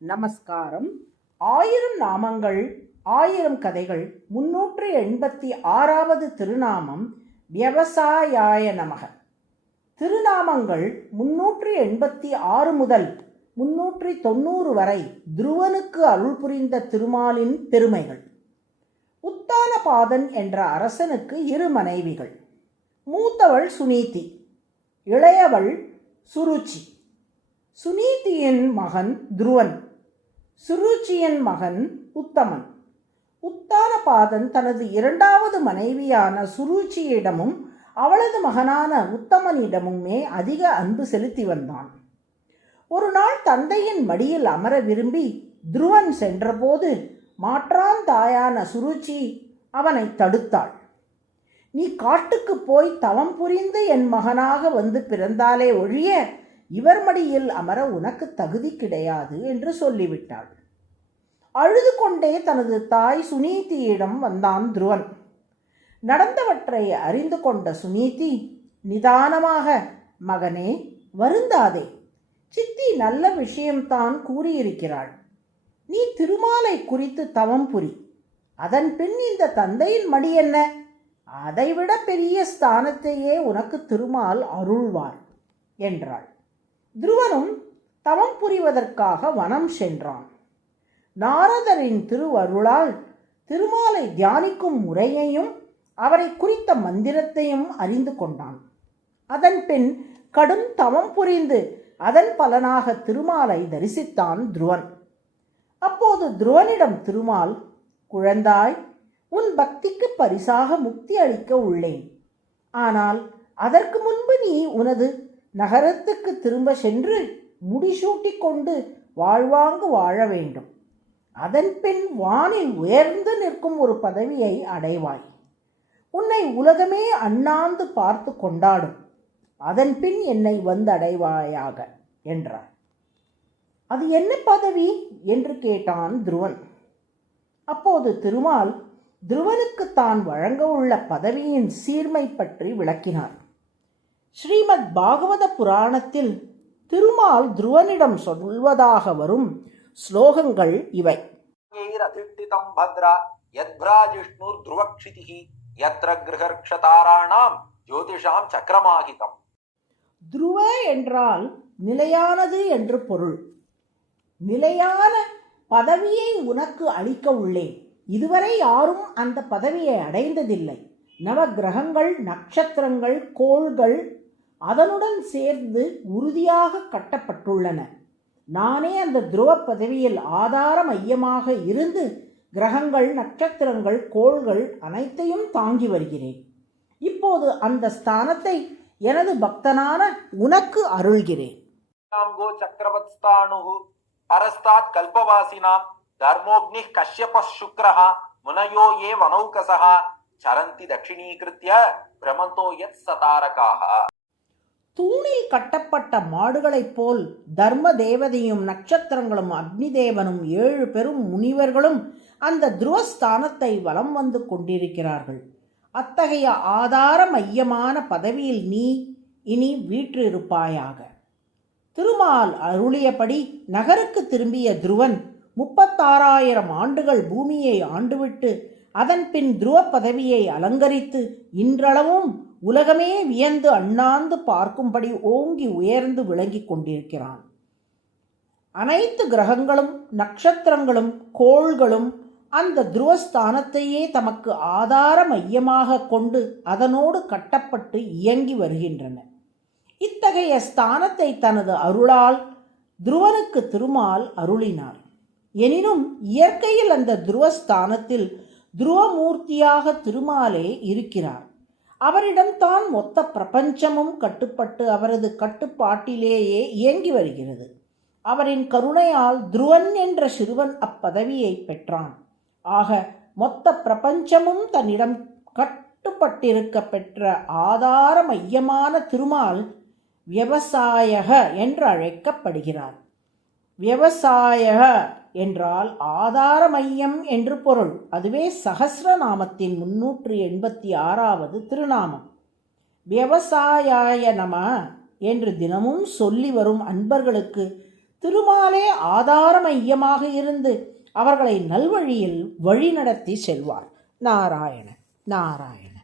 நமஸ்காரம். 1000 நாமங்கள் 1000 கதைகள் 386வது திருநாமம் வியவசாயாய நமக. திருநாமங்கள் 386 முதல் 390 வரை துருவனுக்கு அருள் புரிந்த திருமாலின் பெருமைகள். உத்தானபாதன் என்ற அரசனுக்கு 2 மனைவிகள். மூத்தவள் சுனீதி, இளையவள் சுருச்சி. சுனீதியின் மகன் துருவன், சுருச்சியின் மகன் உத்தமன். உத்தானபாதன் தனது 2வது மனைவியான சுருச்சியிடமும் அவளது மகனான உத்தமனிடமுமே அதிக அன்பு செலுத்தி வந்தான். ஒரு நாள் தந்தையின் மடியில் அமர விரும்பி துருவன் சென்றபோது மாற்றான் தாயான சுருச்சி அவனை தடுத்தாள். நீ காட்டுக்கு போய் தவம் புரிந்து என் மகனாக வந்து பிறந்தாலே ஒழிய இவர் மடியில் அமர உனக்கு தகுதி கிடையாது என்று சொல்லிவிட்டாள். அழுது கொண்டே தனது தாய் சுனீதியிடம் வந்தான் துருவன். நடந்தவற்றை அறிந்து கொண்ட சுனீதி நிதானமாக, மகனே வருந்தாதே, சித்தி நல்ல விஷயம்தான் கூறியிருக்கிறாள். நீ திருமாலை குறித்து தவம் புரி, அதன் பின் இந்த தந்தையின் மடி என்ன, அதைவிட பெரிய ஸ்தானத்தையே உனக்கு திருமால் அருள்வார் என்றாள். துருவனும் தவம் புரிவதற்காக வனம் சென்றான். நாரதரின் திருவருளால் திருமாலை தியானிக்கும் முறையையும் அவரை குறித்த மந்திரத்தையும் அறிந்து கொண்டான். அதன் பின் கடும் தவம் புரிந்து அதன் பலனாக திருமாலை தரிசித்தான் துருவன். அப்போது துருவனிடம் திருமால், குழந்தாய், உன் பக்திக்கு பரிசாக முக்தி அளிக்க உள்ளேன். ஆனால் அதற்கு முன்பு நீ உனது நகரத்துக்கு திரும்ப சென்று முடிசூட்டி கொண்டு வாழ்வாங்கு வாழ வேண்டும். அதன் பின் வானில் உயர்ந்து நிற்கும் ஒரு பதவியை அடைவாய். உன்னை உலகமே அண்ணாந்து பார்த்து கொண்டாடும். அதன் பின் என்னை வந்தடைவாயாக என்றார். அது என்ன பதவி என்று கேட்டான் துருவன். அப்போது திருமால் துருவனுக்கு தான் வழங்க உள்ள பதவியின் சீர்மை பற்றி விளக்கினார். ஸ்ரீமத் பாகவத புராணத்தில் திருமால் துருவனிடம் சொல்வதாக வரும் ஸ்லோகங்கள் இவை. துருவ என்றால் நிலையானது என்று பொருள். நிலையான பதவியை உனக்கு அளிக்க உள்ளேன். இதுவரை யாரும் அந்த பதவியை அடைந்ததில்லை. நவகிரகங்கள், நட்சத்திரங்கள், கோள்கள் அதனுடன் சேர்ந்து உறுதியாக கட்டப்பட்டுள்ளன. நானே அந்த துருவ பதவியில் ஆதார மையமாக இருந்து கிரகங்கள், நட்சத்திரங்கள், கோள்கள் அனைத்தையும் தாங்கி வருகிறேன். இப்போது அந்த ஸ்தானத்தை எனது பக்தனான உனக்கு அருள்கிறேன். பரஸ்தாத் கல்பவாசினாம் தர்மோக்னி கஷ்யப சுக்ரஹ முனயோ ஏ வனௌகசஹ சரந்தி தட்சிணீகிருத்ய பிரமந்தோ யத் சதாரகாஹ. தூணில் கட்டப்பட்ட மாடுகளைப் போல் தர்ம தேவதையும் நட்சத்திரங்களும் அக்னி தேவனும் 7 பெரும் முனிவர்களும் அந்த துருவஸ்தானத்தை வலம் வந்து கொண்டிருக்கிறார்கள். அத்தகைய ஆதார மையமான பதவியில் நீ இனி வீற்றிருப்பாயாக. திருமால் அருளியபடி நகருக்கு திரும்பிய துருவன் 36,000 ஆண்டுகள் பூமியை ஆண்டுவிட்டு அதன் பின் துருவ பதவியை அலங்கரித்து இன்றளவும் உலகமே வியந்து அண்ணாந்து பார்க்கும்படி ஓங்கி உயர்ந்து விளங்கி கொண்டிருக்கிறான். அனைத்து கிரகங்களும், நட்சத்திரங்களும், கோள்களும் அந்த துருவஸ்தானத்தையே தமக்கு ஆதார மையமாக கொண்டு அதனோடு கட்டப்பட்டு இயங்கி வருகின்றன. இத்தகைய ஸ்தானத்தை தனது அருளால் துருவனுக்கு திருமால் அருளினார். எனினும் இயற்கையில் அந்த துருவஸ்தானத்தில் துருவமூர்த்தியாக திருமாலே இருக்கிறார். அவரிடம்தான் மொத்த பிரபஞ்சமும் கட்டுப்பட்டு அவரது கட்டுப்பாட்டிலேயே இயங்கி வருகிறது. அவரின் கருணையால் துருவன் என்ற சிறுவன் அப்பதவியை பெற்றான். ஆக மொத்த பிரபஞ்சமும் தன்னிடம் கட்டுப்பட்டிருக்க பெற்ற ஆதார மையமான திருமால் வியவசாயக என்று அழைக்கப்படுகிறார். வியவசாயக என்றால் ஆதார மையம் என்று பொருள். அதுவே சஹஸ்ரநாமத்தின் 386வது திருநாமம். வியவசாயாய நம என்று தினமும் சொல்லி வரும் அன்பர்களுக்கு திருமாலே ஆதார மையமாக இருந்து அவர்களை நல்வழியில் வழிநடத்தி செல்வார். நாராயண நாராயண.